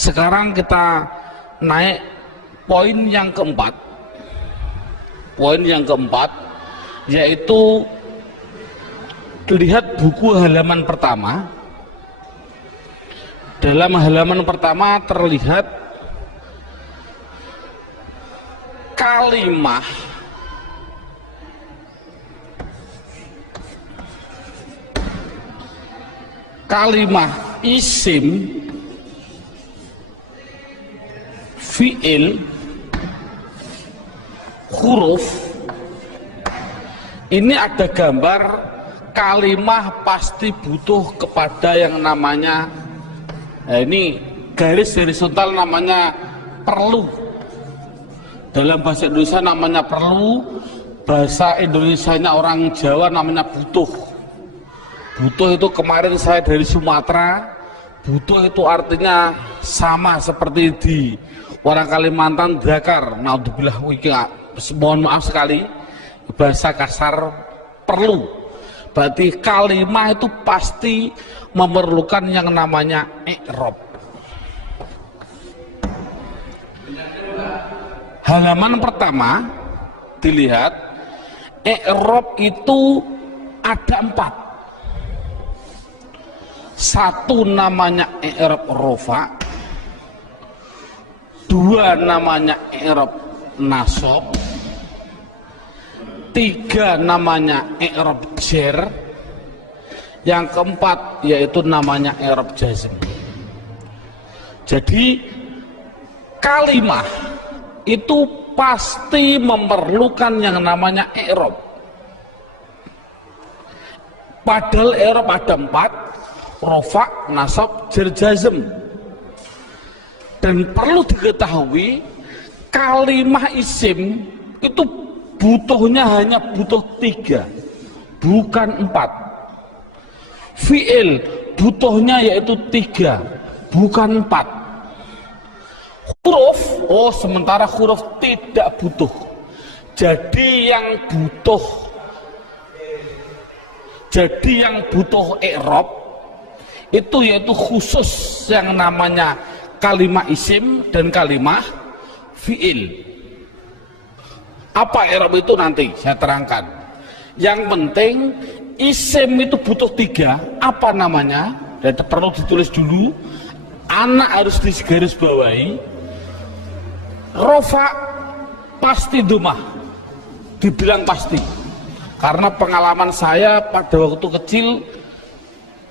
Sekarang kita naik poin yang keempat. Poin yang keempat yaitu lihat buku halaman pertama. Dalam halaman pertama terlihat kalimah isim, fiil, huruf. Ini ada gambar kalimah pasti butuh kepada yang namanya, ini garis horizontal namanya perlu. Dalam bahasa Indonesia namanya perlu, bahasa Indonesianya orang Jawa namanya butuh. Butuh itu kemarin saya dari Sumatera, butuh itu artinya sama seperti di orang Kalimantan Dakar. Naudzubillah, mohon maaf sekali, bahasa kasar perlu. Berarti kalimah itu pasti memerlukan yang namanya i'rab. Halaman pertama dilihat, i'rab itu ada 4. Satu namanya i'rab rofa, 2 namanya i'rab nasab, 3 namanya i'rab jar, yang keempat yaitu namanya i'rab jazm. Jadi kalimah itu pasti memerlukan yang namanya i'rab. Padahal i'rab ada 4, rofa, nasab, jar, jazm. Dan perlu diketahui kalimah isim itu butuhnya hanya butuh 3, bukan 4. Fiil butuhnya yaitu 3, bukan 4. Huruf, sementara huruf tidak butuh. Jadi yang butuh i'rab itu yaitu khusus yang namanya kalimah isim dan kalimah fiil. Apa i'rab itu nanti saya terangkan. Yang penting isim itu butuh 3. Apa namanya? Dan perlu ditulis dulu. Anak harus digaris bawahi. Rofa pasti domah, dibilang pasti, karena pengalaman saya pada waktu kecil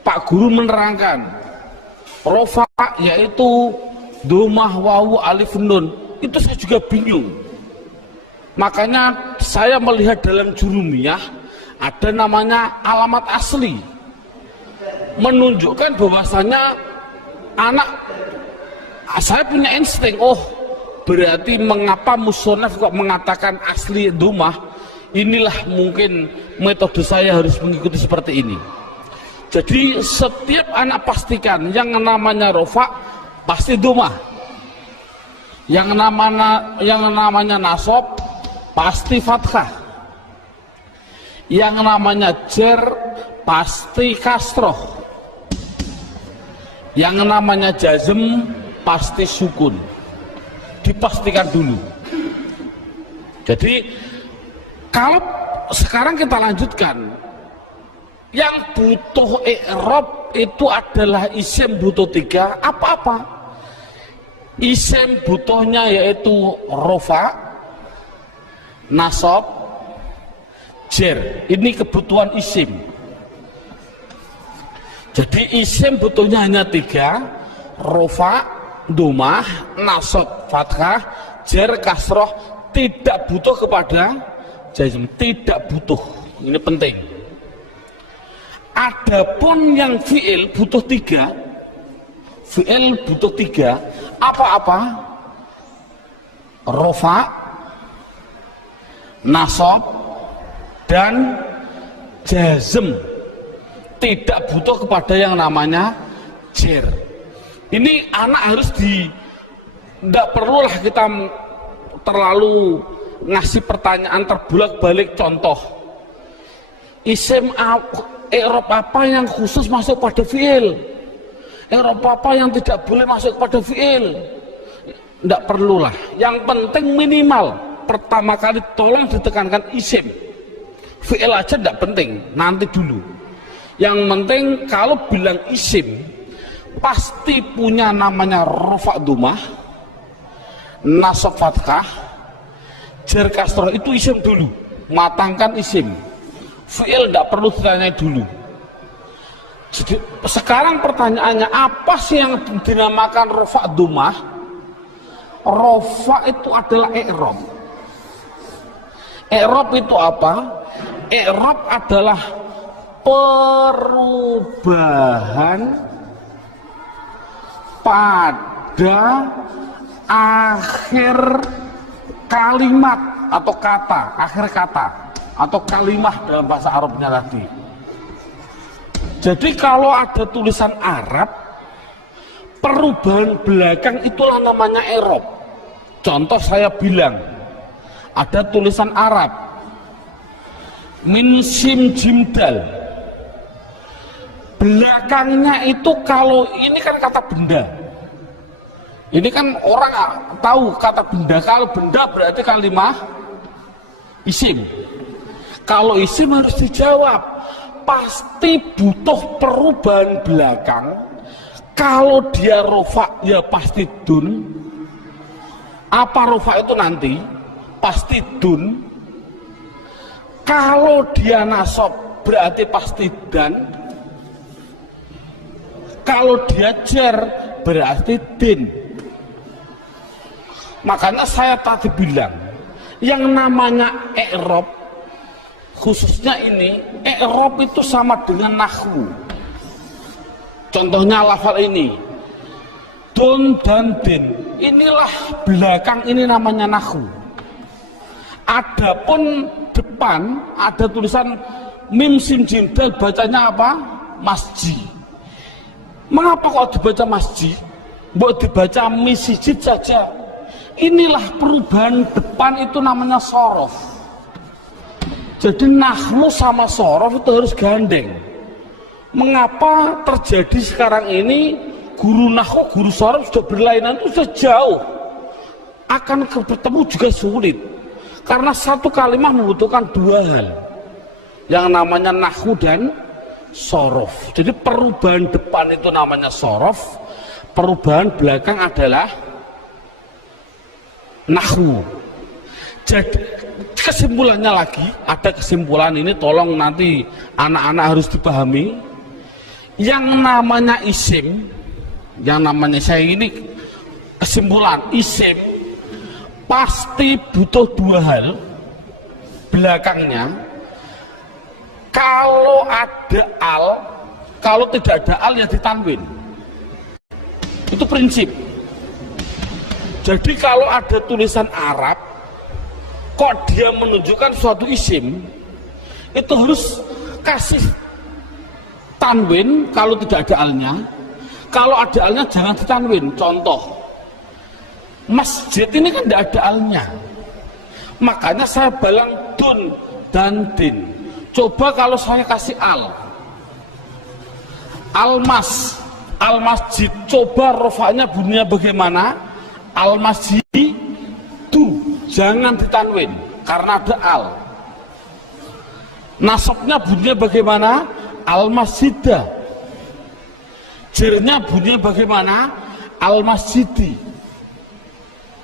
Pak Guru menerangkan rofa yaitu domah, wawu, alif, nun. Itu saya juga bingung. Makanya saya melihat dalam jurumiyah ada namanya alamat asli, menunjukkan bahwasanya saya punya insting, berarti mengapa musonaf kok mengatakan asli domah? Inilah mungkin metode saya harus mengikuti seperti ini. Jadi setiap anak pastikan yang namanya rofa pasti domah, yang namanya nasab pasti fathah, yang namanya jar pasti kasroh, yang namanya jazm pasti sukun. Dipastikan dulu. Jadi kalau sekarang kita lanjutkan, yang butuh i'rab itu adalah isim butuh 3. Apa-apa? Isim butuhnya yaitu rofa, nasab, jar. Ini kebutuhan isim. Jadi isim butuhnya hanya 3, rofa, domah, nasab, fathah, jar, kasroh. Tidak butuh kepada jazm, tidak butuh. Ini penting. Adapun yang fiil butuh 3. Fiil butuh 3. Apa-apa? Rofa, nasab, dan jazm. Tidak butuh kepada yang namanya jar. Ini anak harus tidak perlulah kita terlalu ngasih pertanyaan terbolak-balik. Contoh, isim i'rab apa yang khusus masuk pada fiil? i'rab apa yang tidak boleh masuk pada fi'il. Tidak perlulah, yang penting minimal pertama kali tolong ditekankan isim. Fi'il aja tidak penting, nanti dulu. Yang penting kalau bilang isim pasti punya namanya rafa' dhammah, nasab fathah, jar kasroh, itu isim dulu. Matangkan isim. Fi'il tidak perlu ditanya dulu. Jadi, sekarang pertanyaannya, apa sih yang dinamakan rafa' dhammah? Rafa' itu adalah i'rab. I'rab itu apa? I'rab adalah perubahan pada akhir kalimat atau kata, akhir kata atau kalimah dalam bahasa Arabnya tadi. Jadi kalau ada tulisan Arab, perubahan belakang itulah namanya i'rab. Contoh saya bilang, ada tulisan Arab min sim jim dal, belakangnya itu, kalau ini kan kata benda, ini kan orang tahu kata benda. Kalau benda berarti kalimah isim. Kalau isim harus dijawab, pasti butuh perubahan belakang. Kalau dia rofa ya pasti dun. Apa rofa itu nanti? Pasti dun. Kalau dia nasab berarti pasti dan. Kalau dia jar berarti din. Makanya saya tadi bilang, yang namanya i'rab, khususnya ini, i'rab itu sama dengan nahwu. Contohnya lafal ini, dun dan din, inilah belakang, ini namanya nahwu. Adapun depan ada tulisan mim sim jim dal, bacanya apa? Masjid. Mengapa kok dibaca masjid? Mbok dibaca misjid saja. Inilah perubahan depan, itu namanya sorof. Jadi nahwu sama sorof itu harus gandeng. Mengapa terjadi sekarang ini guru nahwu, guru sorof sudah berlainan, itu sudah jauh, akan bertemu juga sulit, karena satu kalimat membutuhkan dua hal, yang namanya nahwu dan sorof. Jadi perubahan depan itu namanya sorof, perubahan belakang adalah nahwu. Jadi kesimpulannya lagi, ada kesimpulan ini, tolong nanti anak-anak harus dipahami. Yang namanya isim, yang namanya, saya ini kesimpulan, isim pasti butuh dua hal belakangnya. Kalau ada al, kalau tidak ada al ya ditanwin. Itu prinsip. Jadi kalau ada tulisan Arab kok dia menunjukkan suatu isim, itu harus kasih tanwin kalau tidak ada alnya. Kalau ada alnya jangan ditanwin. Contoh, masjid ini kan tidak ada alnya, makanya saya balang dun dan din. Coba kalau saya kasih al masjid, coba rofanya bunyinya bagaimana? Al masjid itu jangan ditanwin karena ada al. Nasabnya bunyinya bagaimana? Al masjidah. Jernya bunyinya bagaimana? Al masjidi.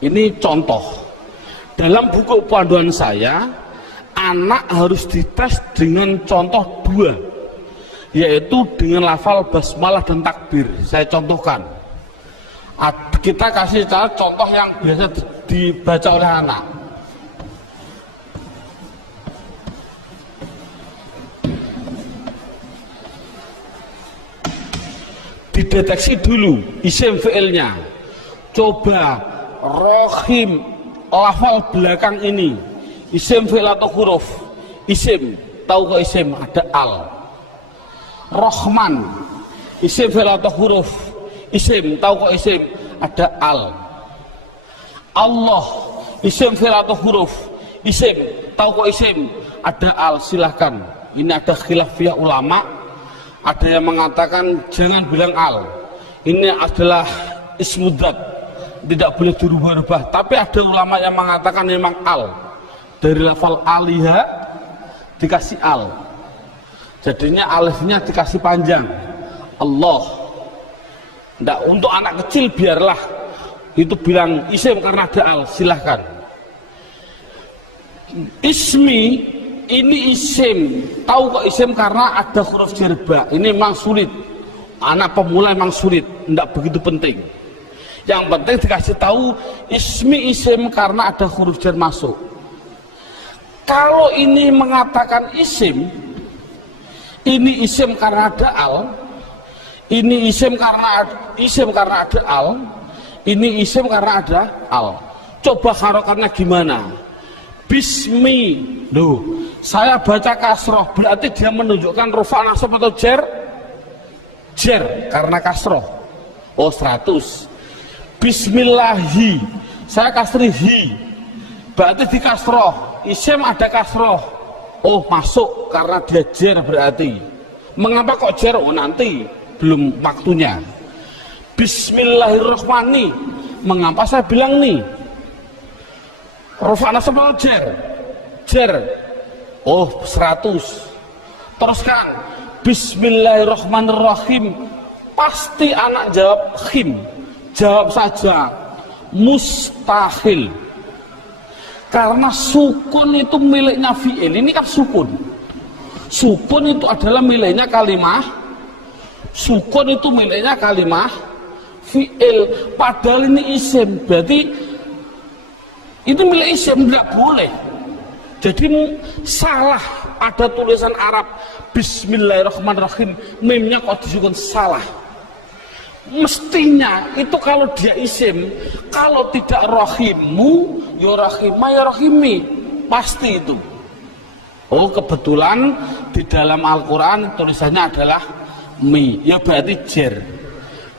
Ini contoh. Dalam buku panduan saya, anak harus dites dengan contoh dua, yaitu dengan lafal basmalah dan takbir. Saya contohkan. Kita kasih contoh yang biasa dibaca oleh anak. Dideteksi dulu isim fi'ilnya. Coba rohim, lafal belakang ini isim fi'il atau huruf? Isim, tahu kok isim? Ada al. Rohman, isim fi'il atau huruf? Isim, tahu kok isim? Ada al. Allah, isim fi'il atau huruf? Isim, tahu kok isim? Ada al. Silahkan, ini ada khilafiyah ulama. Ada yang mengatakan jangan bilang al, ini adalah ismudzat, tidak boleh dirubah-rubah. Tapi ada ulama yang mengatakan memang al, dari lafal aliha dikasih al, jadinya alifnya dikasih panjang, Allah. Nggak, untuk anak kecil biarlah itu bilang isim karena ada al, silahkan. Ismi ini isim, tahu kok isim karena ada huruf jerba. Ini memang sulit, anak pemula memang sulit, tidak begitu penting. Yang penting dikasih tahu ismi isim karena ada huruf jar masuk. Kalau ini mengatakan isim, ini isim karena ada al, ini isim karena ada al, ini isim karena ada al. Coba harokatnya gimana? Bismi, loh, saya baca kasroh, berarti dia menunjukkan rufa nasab atau jer? Jer, karena kasroh. Oh, 100. Bismillahi, saya kasri hi, berarti di kasroh. Isim ada kasroh. Oh, masuk karena dia jer berarti. Mengapa kok jer? Oh, nanti belum waktunya. Bismillahirrahmanirrahim, mengapa saya bilang nih? Rufa nasab atau jer? Jer. Oh, 100. Teruskan. Bismillahirrahmanirrahim. Pasti anak jawab khim. Jawab saja mustahil. Karena sukun itu miliknya fi'il. Ini kan sukun. Sukun itu adalah miliknya kalimah. Sukun itu miliknya kalimah fi'il. Padahal ini isim. Berarti itu milik isim, tidak boleh. Jadi salah, ada tulisan Arab Bismillahirrahmanirrahim, mimnya kok disukun, salah. Mestinya itu kalau dia isim, kalau tidak rohimu ya rohimah ya rohimi, pasti itu. Oh, kebetulan di dalam Al-Quran tulisannya adalah mi, ya berarti jer.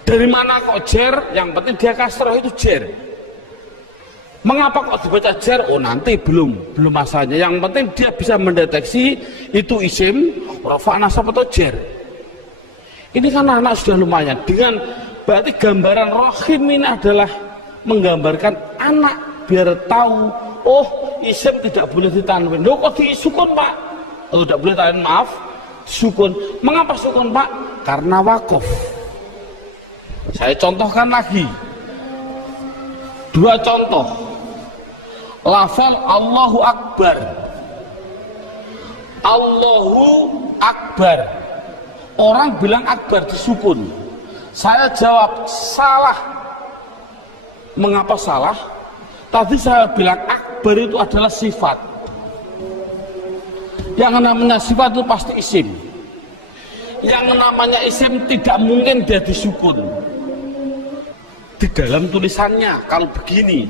Dari mana kok jer? Yang penting dia kasroh, itu jer. Mengapa kok dibaca jer? Oh, nanti belum masanya. Yang penting dia bisa mendeteksi itu isim, rafa, nasab atau jer. Ini kan anak sudah lumayan. Dengan berarti gambaran rohim ini adalah menggambarkan anak biar tahu, oh, isim tidak boleh ditanwin. Loh, kok disukun, Pak? Oh, tidak boleh tanwin, maaf. Sukun. Mengapa sukun, Pak? Karena wakaf. Saya contohkan lagi. 2 contoh. Lafal Allahu Akbar. Allahu Akbar. Orang bilang akbar disukun. Saya jawab salah. Mengapa salah? Tadi saya bilang akbar itu adalah sifat. Yang namanya sifat itu pasti isim. Yang namanya isim tidak mungkin dia disukun. Di dalam tulisannya kalau begini.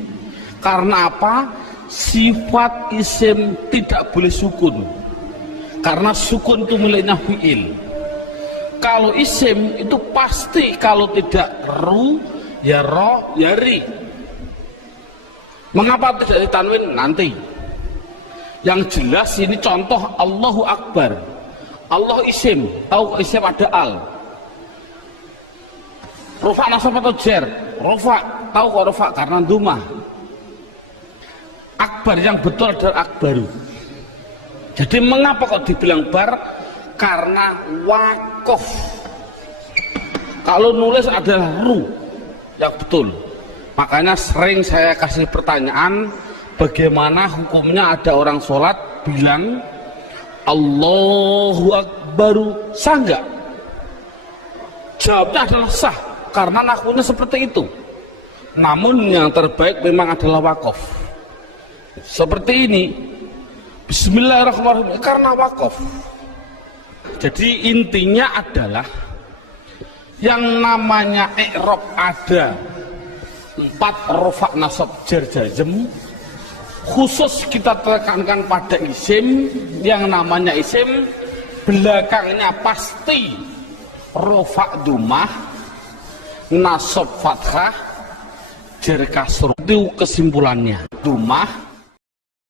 Karena apa? Sifat isim tidak boleh sukun. Karena sukun itu miliknya fi'il. Kalau isim itu pasti kalau tidak ru, ya ro, ya ri. Mengapa tidak ditanwin? Nanti. Yang jelas ini contoh Allahu Akbar. Allah isim, tahu isim ada al. Rufa nasab atau jer? Rufa, tahu kok rufa karena dumah. Akbar yang betul adalah akbaru. Jadi mengapa kok dibilang bar? Karena wakof. Kalau nulis adalah ru yang betul. Makanya sering saya kasih pertanyaan, bagaimana hukumnya ada orang sholat bilang Allahu Akbaru, sah nggak? Jawabnya adalah sah, karena nakunya seperti itu. Namun yang terbaik memang adalah wakof. Seperti ini, Bismillahirrahmanirrahim, karena wakof. Jadi intinya adalah yang namanya i'rab ada 4 rafa, nasab, jar, jazm. Khusus kita tekankan pada isim. Yang namanya isim belakangnya pasti rafa dumah, nasab fathah, jar kasroh. Itu kesimpulannya. Dumah,